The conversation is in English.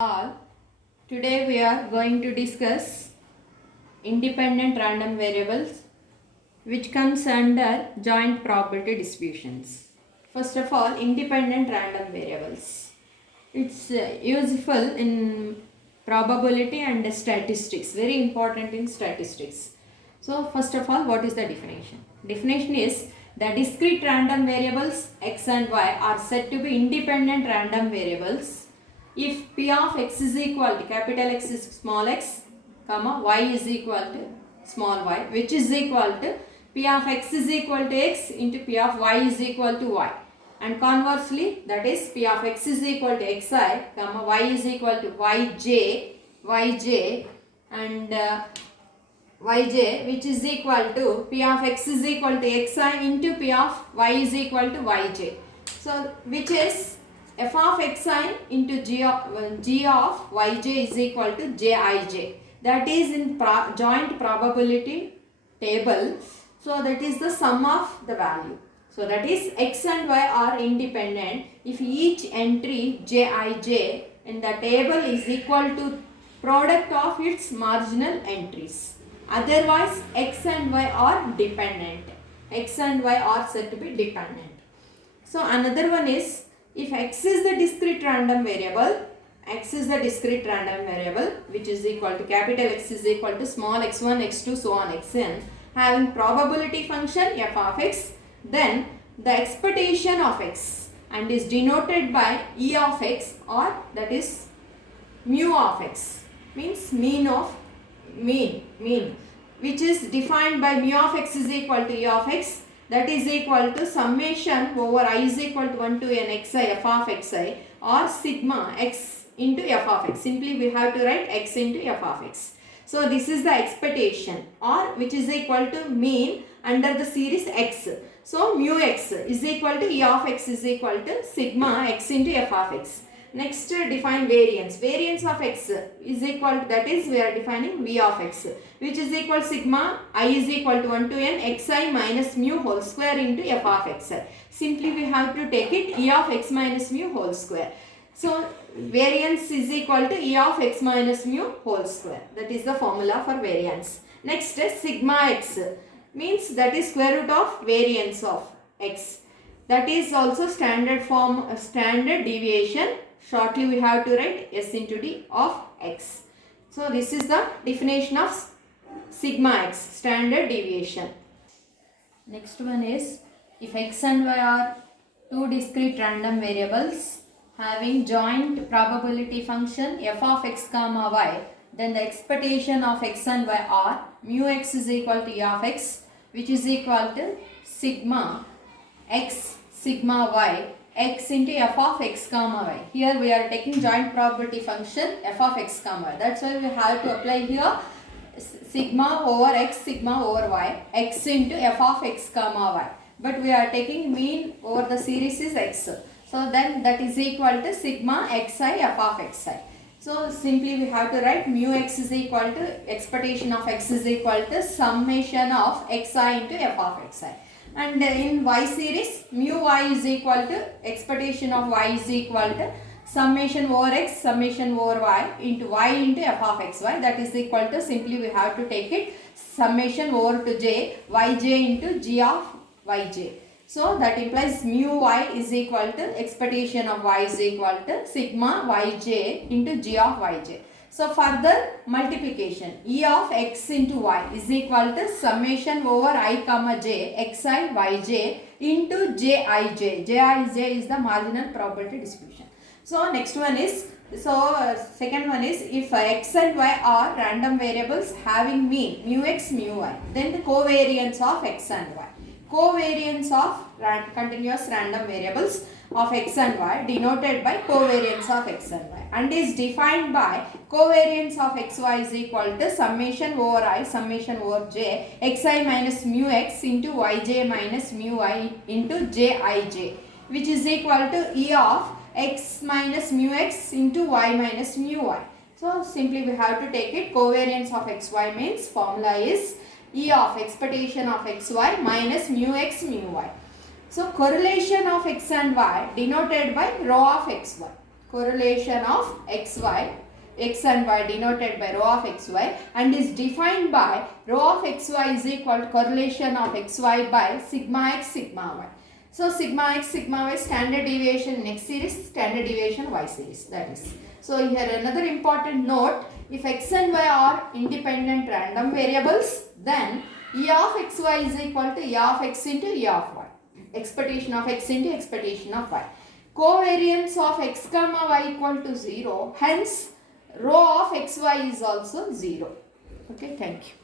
All. Today we are going to discuss independent random variables which comes under joint probability distributions. First of all, independent random variables. It's useful in probability and statistics, very important in statistics. So first of all, what is the definition? Definition is the discrete random variables x and y are said to be independent random variables if p of x is equal to capital X is small x, comma y is equal to small y, which is equal to p of x is equal to x into p of y is equal to y, and conversely, that is p of x is equal to xi, comma y is equal to yj and yj, which is equal to p of x is equal to xi into p of y is equal to yj. So which is f of xi into g of yj is equal to jij. That is in joint probability table. So that is the sum of the value. So that is x and y are independent if each entry jij in the table is equal to product of its marginal entries. Otherwise x and y are dependent. X and y are said to be dependent. So another one is, if x is the discrete random variable, which is equal to capital X is equal to small x1, x2, so on xn, having probability function f of x, then the expectation of x and is denoted by e of x, or that is mu of x, means mean, which is defined by mu of x is equal to e of x, that is equal to summation over I is equal to 1 to n xi f of xi, or sigma x into f of x. Simply we have to write x into f of x. So this is the expectation, or which is equal to mean under the series x. So mu x is equal to e of x is equal to sigma x into f of x. Next, define variance. Variance of x is equal to, that is we are defining v of x, which is equal sigma I is equal to 1 to n xi minus mu whole square into f of x. Simply we have to take it e of x minus mu whole square. So variance is equal to e of x minus mu whole square. That is the formula for variance. Next, sigma x means that is square root of variance of x. That is also standard form, standard deviation. Shortly we have to write s into d of x. So this is the definition of sigma x, standard deviation. Next one is, if x and y are two discrete random variables having joint probability function f of x comma y, then the expectation of x and y are mu x is equal to e of x, which is equal to sigma x sigma y x into f of x comma y. Here we are taking joint probability function f of x comma y. That's why we have to apply here sigma over x sigma over y x into f of x comma y. But we are taking mean over the series is x. So then that is equal to sigma xi f of xi. So simply we have to write mu x is equal to expectation of x is equal to summation of xi into f of xi. And in y series, mu y is equal to expectation of y is equal to summation over x summation over y into f of xy. That is equal to, simply we have to take it summation over to j yj into g of yj. So that implies mu y is equal to expectation of y is equal to sigma yj into g of yj. So further multiplication, e of x into y is equal to summation over I comma j xi yj into jij. Jij is the marginal probability distribution. So next one is, second one is, if x and y are random variables having mean mu x mu y, then the covariance of x and y. Covariance of continuous random variables of x and y denoted by covariance of x and y, and is defined by covariance of xy is equal to summation over I summation over j xi minus mu x into yj minus mu y into jij, which is equal to e of x minus mu x into y minus mu y. So simply we have to take it covariance of xy means formula is e of expectation of xy minus mu x mu y. So correlation of x and y denoted by rho of xy. correlation of xy, x and y denoted by rho of xy, and is defined by rho of xy is equal to correlation of xy by sigma x sigma y. So sigma x sigma y standard deviation in x series, standard deviation y series, that is. So here another important note, if x and y are independent random variables, then E of xy is equal to E of x into E of y. Expectation of x into expectation of y. Covariance of x comma y equal to 0. Hence, rho of xy is also 0. Okay, thank you.